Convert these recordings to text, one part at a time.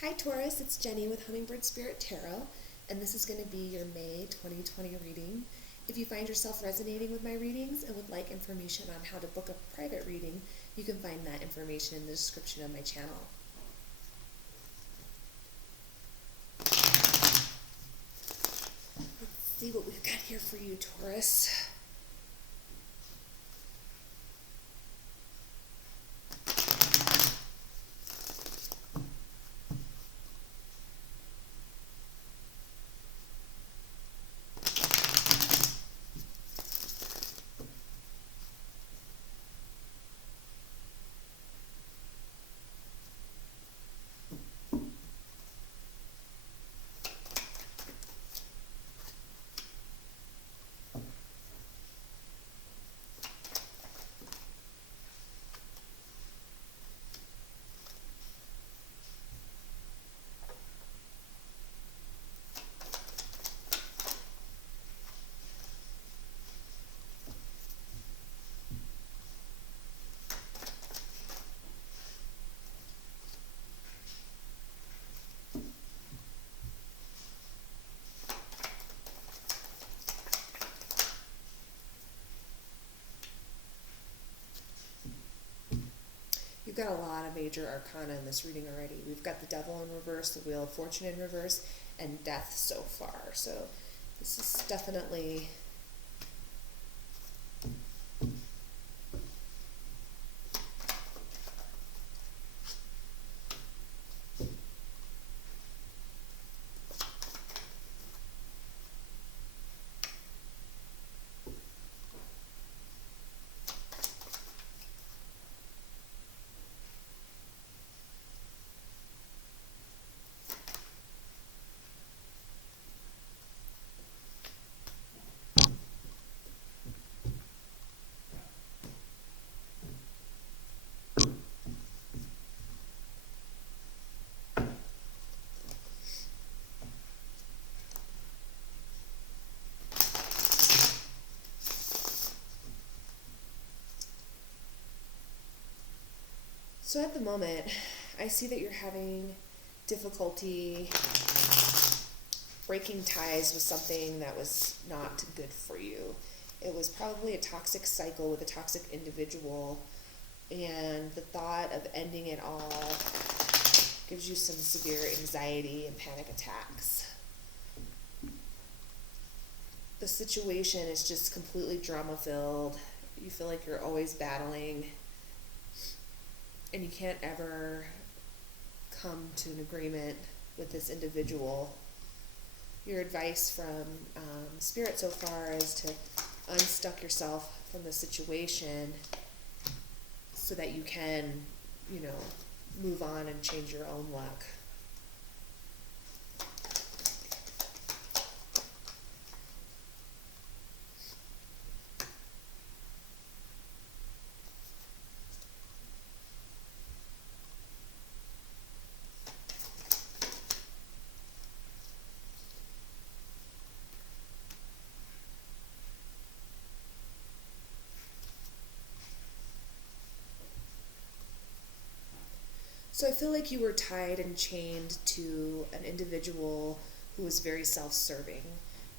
Hi Taurus, it's Jenny with Hummingbird Spirit Tarot, and this is going to be your May 2020 reading. If you find yourself resonating with my readings and would like information on how to book a private reading, you can find that information in the description of my channel. Let's see what we've got here for you, Taurus. You've got a lot of major arcana in this reading already. We've got the Devil in reverse, the Wheel of Fortune in reverse, and Death so far. So this is definitely so at the moment, I see that you're having difficulty breaking ties with something that was not good for you. It was probably a toxic cycle with a toxic individual, and the thought of ending it all gives you some severe anxiety and panic attacks. The situation is just completely drama-filled. You feel like you're always battling, and you can't ever come to an agreement with this individual. Your advice from Spirit so far is to unstuck yourself from the situation so that you can, move on and change your own luck. So I feel like you were tied and chained to an individual who was very self-serving.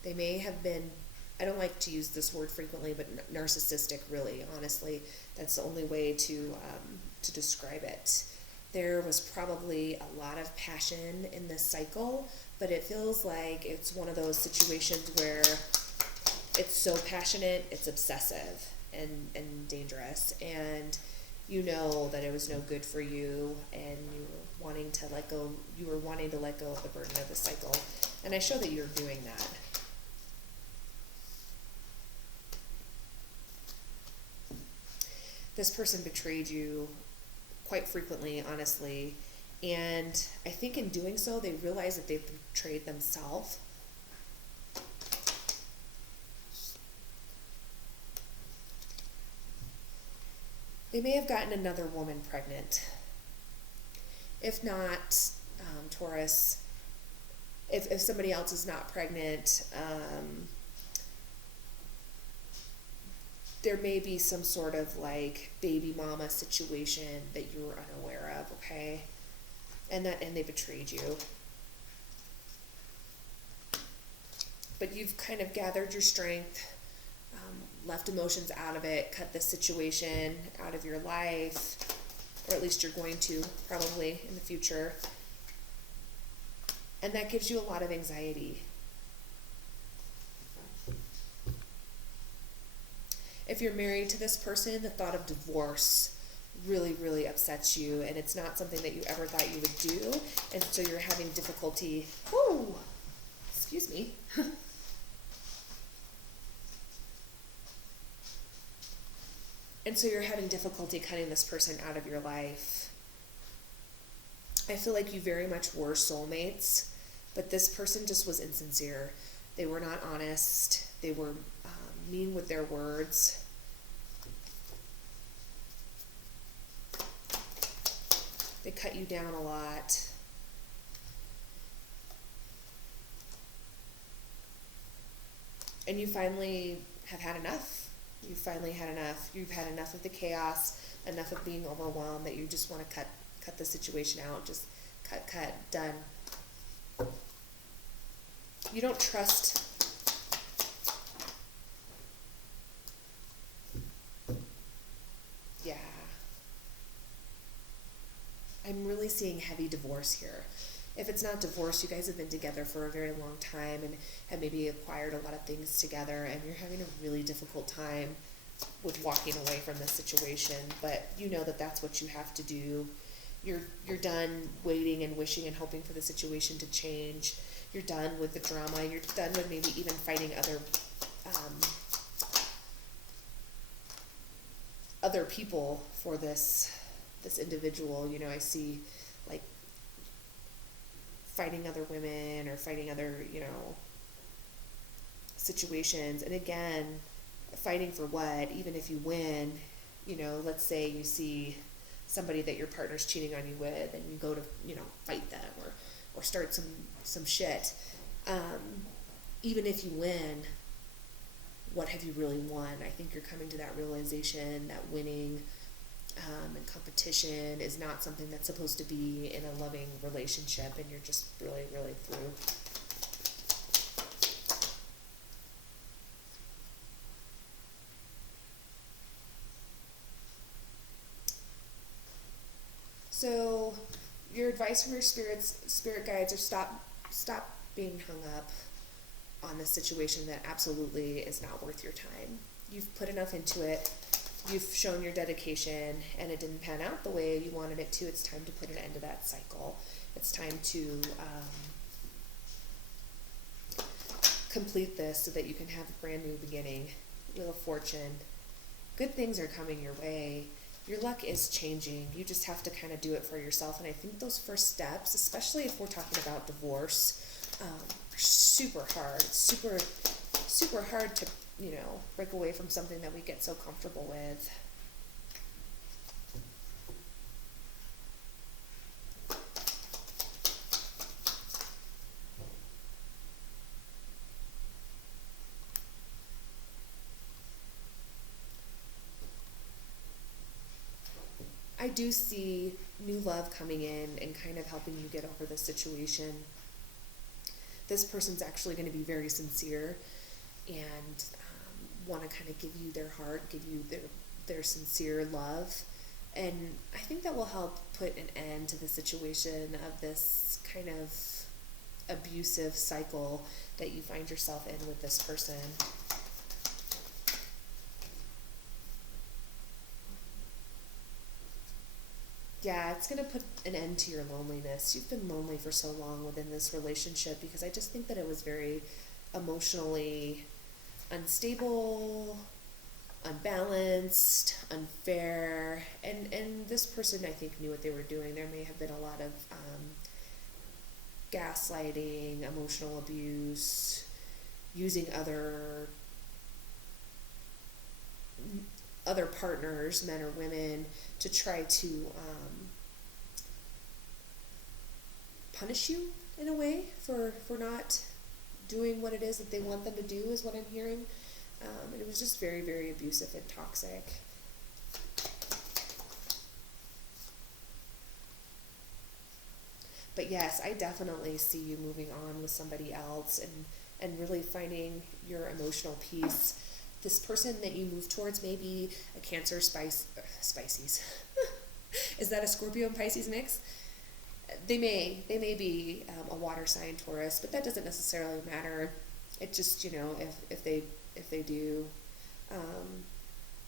They may have been, I don't like to use this word frequently, but narcissistic, really, honestly. That's the only way to describe it. There was probably a lot of passion in this cycle, but it feels like it's one of those situations where it's so passionate, it's obsessive and dangerous. And you know that it was no good for you, and you were wanting to let go of the burden of the cycle. And I show that you're doing that. This person betrayed you quite frequently, honestly, and I think in doing so, they realize that they've betrayed themselves. They may have gotten another woman pregnant. If not, Taurus, if somebody else is not pregnant, there may be some sort of like baby mama situation that you're unaware of, okay? and they betrayed you. But you've kind of gathered your strength, left emotions out of it, cut this situation out of your life, or at least you're going to probably in the future. And that gives you a lot of anxiety. If you're married to this person, the thought of divorce really, really upsets you, and it's not something that you ever thought you would do, and so you're having difficulty, excuse me. And so you're having difficulty cutting this person out of your life. I feel like you very much were soulmates, but this person just was insincere. They were not honest. They were mean with their words. They cut you down a lot. And you finally have had enough. You've finally had enough. You've had enough of the chaos, enough of being overwhelmed, that you just want to cut the situation out. Just cut, done. You don't trust. Yeah. I'm really seeing heavy divorce here. If it's not divorce, you guys have been together for a very long time and have maybe acquired a lot of things together, and you're having a really difficult time with walking away from this situation, but you know that that's what you have to do. You're done waiting and wishing and hoping for the situation to change. You're done with the drama. You're done with maybe even fighting other people for this individual. You know, I see like fighting other women or fighting other, situations. And again, fighting for what? Even if you win, let's say you see somebody that your partner's cheating on you with, and you go to, fight them or start some shit. Even if you win, what have you really won? I think you're coming to that realization that winning and competition is not something that's supposed to be in a loving relationship, and you're just really, really through. So your advice from your spirit guides are stop being hung up on this situation that absolutely is not worth your time. You've put enough into it. You've shown your dedication, and it didn't pan out the way you wanted it to. It's time to put an end to that cycle. It's time to complete this so that you can have a brand new beginning, Wheel of Fortune. Good things are coming your way. Your luck is changing. You just have to kind of do it for yourself. And I think those first steps, especially if we're talking about divorce, are super hard. It's super, super hard to, break away from something that we get so comfortable with. I do see new love coming in and kind of helping you get over this situation. This person's actually going to be very sincere and want to kind of give you their heart, give you their sincere love. And I think that will help put an end to the situation of this kind of abusive cycle that you find yourself in with this person. Yeah, it's going to put an end to your loneliness. You've been lonely for so long within this relationship because I just think that it was very emotionally unstable, unbalanced, unfair, and this person, I think, knew what they were doing. There may have been a lot of gaslighting, emotional abuse, using other partners, men or women, to try to punish you in a way for not doing what it is that they want them to do, is what I'm hearing. And it was just very, very abusive and toxic. But yes, I definitely see you moving on with somebody else and really finding your emotional peace. This person that you move towards may be a Cancer Pisces. Is that a Scorpio and Pisces mix? They may be a water sign Taurus, but that doesn't necessarily matter. It just, if they do,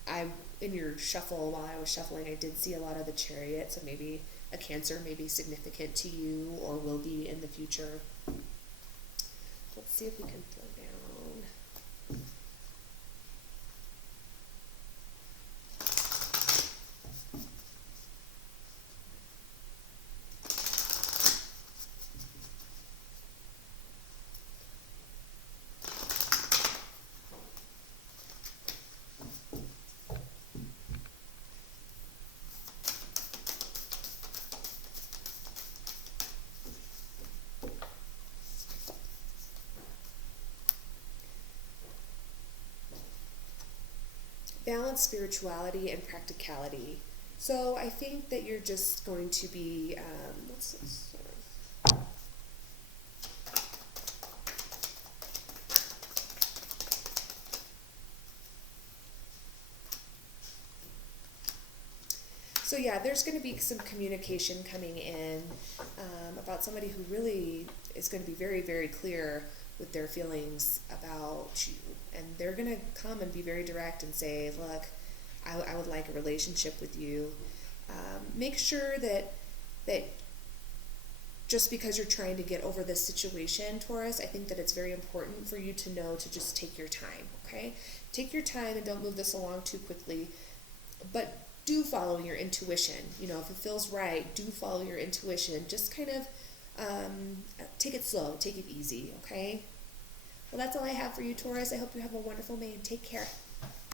I in your shuffle while I was shuffling, I did see a lot of the Chariot, so maybe a Cancer may be significant to you or will be in the future. Let's see if we can throw down. Balance spirituality and practicality. So I think that you're just going to be, what's this? So yeah, there's going to be some communication coming in about somebody who really is going to be very, very clear with their feelings about you. And they're going to come and be very direct and say, look, I would like a relationship with you. Make sure that just because you're trying to get over this situation, Taurus, I think that it's very important for you to know to just take your time, okay? Take your time and don't move this along too quickly. But do follow your intuition. If it feels right, do follow your intuition. Just kind of take it slow, take it easy, okay? Well, that's all I have for you, Taurus. I hope you have a wonderful May and take care.